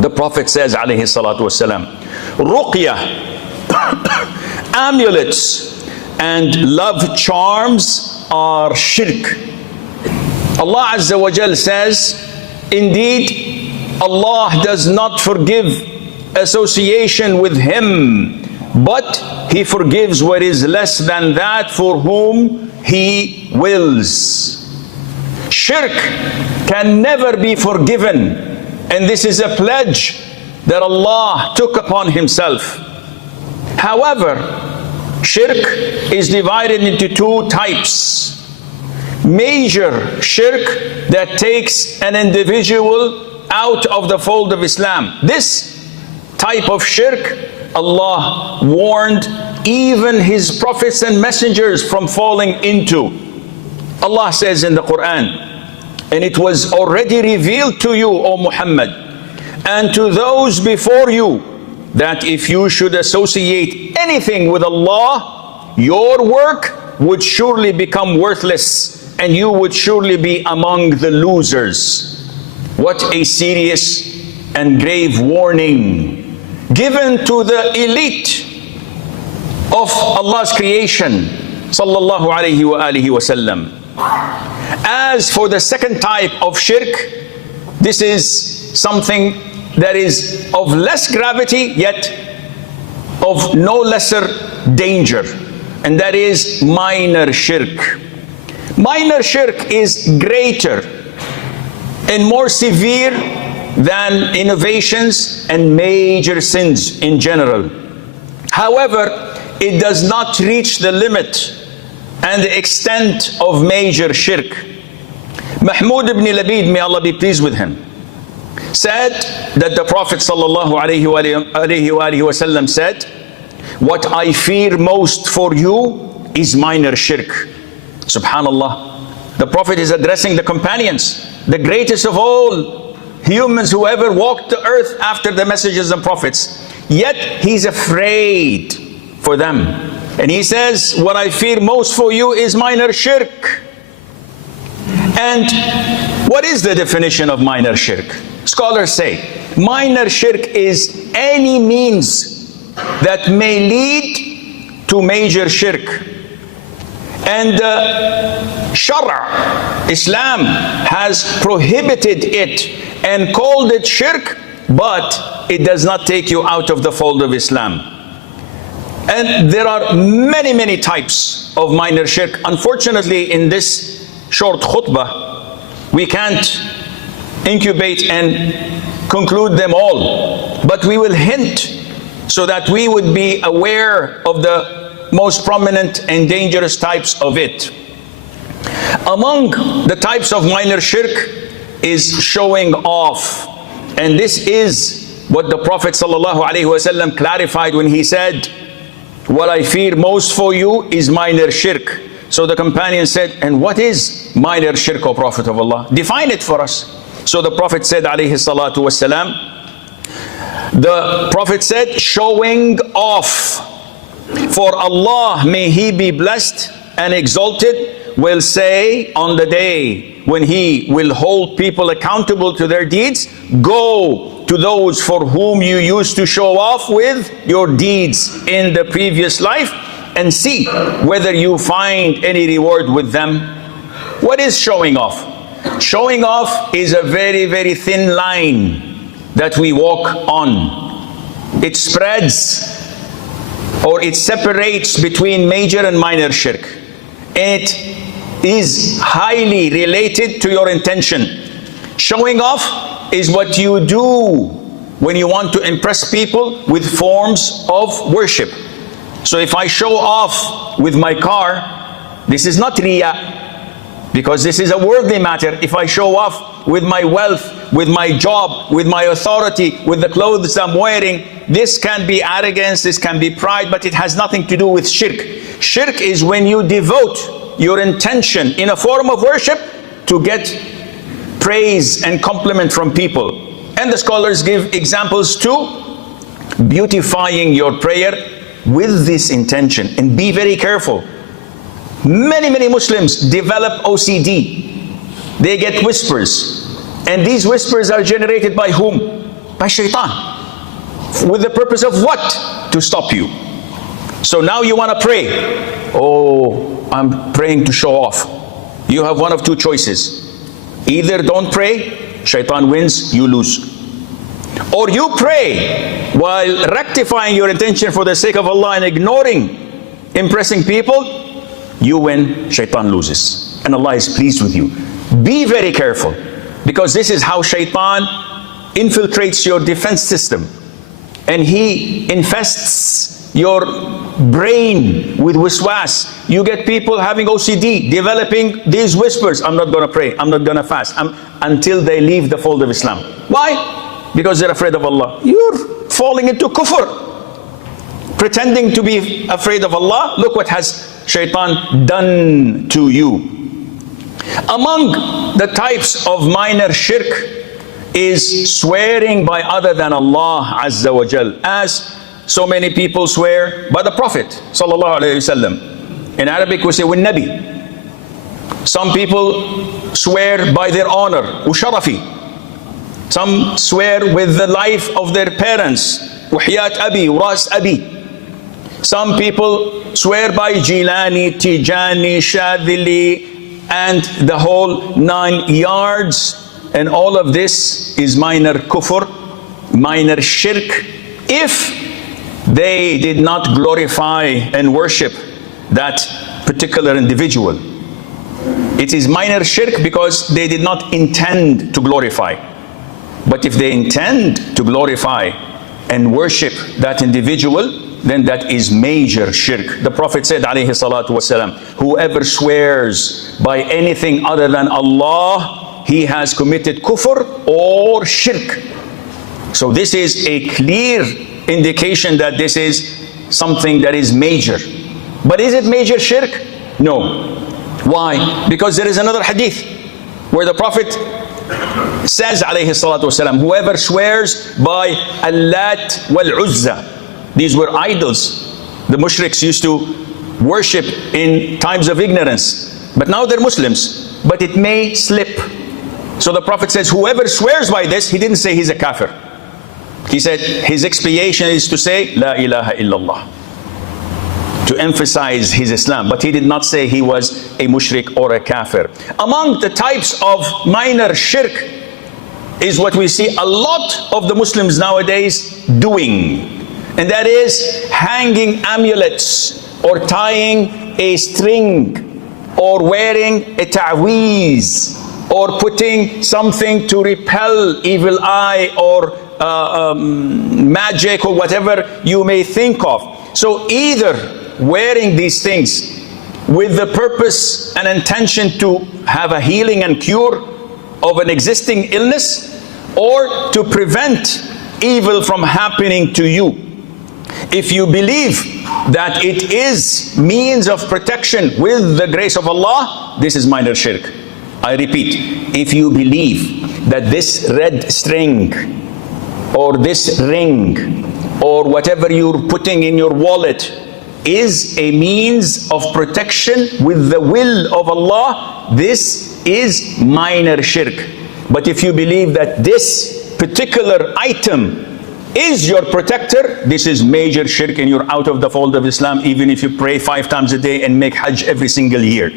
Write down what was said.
The Prophet says, alayhi salatu wasalam, ruqya, amulets, and love charms are shirk. Allah Azza wa Jal says, indeed, Allah does not forgive association with Him, but He forgives what is less than that for whom He wills. Shirk can never be forgiven, and this is a pledge that Allah took upon Himself. However, shirk is divided into two types. Major shirk that takes an individual out of the fold of Islam. This type of shirk, Allah warned even His prophets and messengers from falling into. Allah says in the Qur'an, and it was already revealed to you, O Muhammad, and to those before you, that if you should associate anything with Allah, your work would surely become worthless, and you would surely be among the losers. What a serious and grave warning given to the elite of Allah's creation, sallallahu alayhi wa alihi wa sallam. As for the second type of shirk, this is something that is of less gravity, yet of no lesser danger, and that is minor shirk. Minor shirk is greater and more severe than innovations and major sins in general. However, it does not reach the limit and the extent of major shirk. Mahmud ibn Labid, may Allah be pleased with him, said that the Prophet sallallahu alayhi wa sallam said, what I fear most for you is minor shirk. Subhanallah. The Prophet is addressing the companions, the greatest of all humans who ever walked the earth after the messages and prophets. Yet He's afraid for them. And He says, what I fear most for you is minor shirk. And what is the definition of minor shirk? Scholars say, minor shirk is any means that may lead to major shirk. And Shara, Islam has prohibited it and called it shirk, but it does not take you out of the fold of Islam. And there are many types of minor shirk. Unfortunately, in this short khutbah, we can't incubate and conclude them all, but we will hint so that we would be aware of the most prominent and dangerous types of it. Among the types of minor shirk is showing off, and this is what the Prophet ﷺ clarified when he said, what I fear most for you is minor shirk. So the companion said, and what is minor shirk, O Prophet of Allah? Define it for us. So the Prophet said, alayhi salatu wasalam, the Prophet said, showing off. For Allah, may He be blessed and exalted, will say on the day when He will hold people accountable to their deeds, go to those for whom you used to show off with your deeds in the previous life and see whether you find any reward with them. What is showing off? Showing off is a very thin line that we walk on. It spreads, or it separates between major and minor shirk. It is highly related to your intention. Showing off is what you do when you want to impress people with forms of worship. So if I show off with my car, this is not Riya, because this is a worldly matter. If I show off with my wealth, with my job, with my authority, with the clothes I'm wearing, this can be arrogance, this can be pride, but it has nothing to do with shirk. Shirk is when you devote your intention in a form of worship to get praise and compliment from people. And the scholars give examples too. Beautifying your prayer with this intention. And be very careful. Many Muslims develop OCD. They get whispers. And these whispers are generated by whom? By shaitan. With the purpose of what? To stop you. So now you want to pray. Oh, I'm praying to show off. You have one of two choices. Either don't pray, shaitan wins, you lose. Or you pray while rectifying your intention for the sake of Allah and ignoring impressing people, you win, shaitan loses. And Allah is pleased with you. Be very careful, because this is how shaitan infiltrates your defense system. And he infests your brain with waswas. You get people having OCD, developing these whispers. I'm not going to pray, I'm not going to fast, until they leave the fold of Islam. Why? Because they're afraid of Allah. You're falling into kufr, pretending to be afraid of Allah. Look what has shaitan done to you. Among the types of minor shirk is swearing by other than Allah Azza wa Jal, as so many people swear by the Prophet Sallallahu Alaihi Wasallam. In Arabic we say Nabi. Some people swear by their honor, usharafi. Some swear with the life of their parents, وحياة أبي وراس أبي. Some people swear by Jilani, Tijani, Shadili, and the whole 9 yards. And all of this is minor kufr, minor shirk, if they did not glorify and worship that particular individual. It is minor shirk because they did not intend to glorify. But if they intend to glorify and worship that individual, then that is major shirk. The Prophet said, alayhi salatu wasalam, whoever swears by anything other than Allah, he has committed kufr or shirk. So this is a clear indication that this is something that is major. But is it major shirk? No. Why? Because there is another hadith where the Prophet says, alayhi salatu wasalam, whoever swears by Allat wal Uzza, these were idols the mushriks used to worship in times of ignorance, but now they're Muslims, but it may slip. So the Prophet says, whoever swears by this, he didn't say he's a kafir. He said his expiation is to say La ilaha illallah, to emphasize his Islam, but he did not say he was a mushrik or a kafir. Among the types of minor shirk is what we see a lot of the Muslims nowadays doing, and that is hanging amulets or tying a string or wearing a ta'weez or putting something to repel evil eye or magic or whatever you may think of. So either wearing these things with the purpose and intention to have a healing and cure of an existing illness, or to prevent evil from happening to you. If you believe that it is means of protection with the grace of Allah, this is minor shirk. I repeat, if you believe that this red string or this ring or whatever you're putting in your wallet is a means of protection with the will of Allah, this is minor shirk. But if you believe that this particular item is your protector, this is major shirk and you're out of the fold of Islam, even if you pray 5 times a day and make Hajj every single year.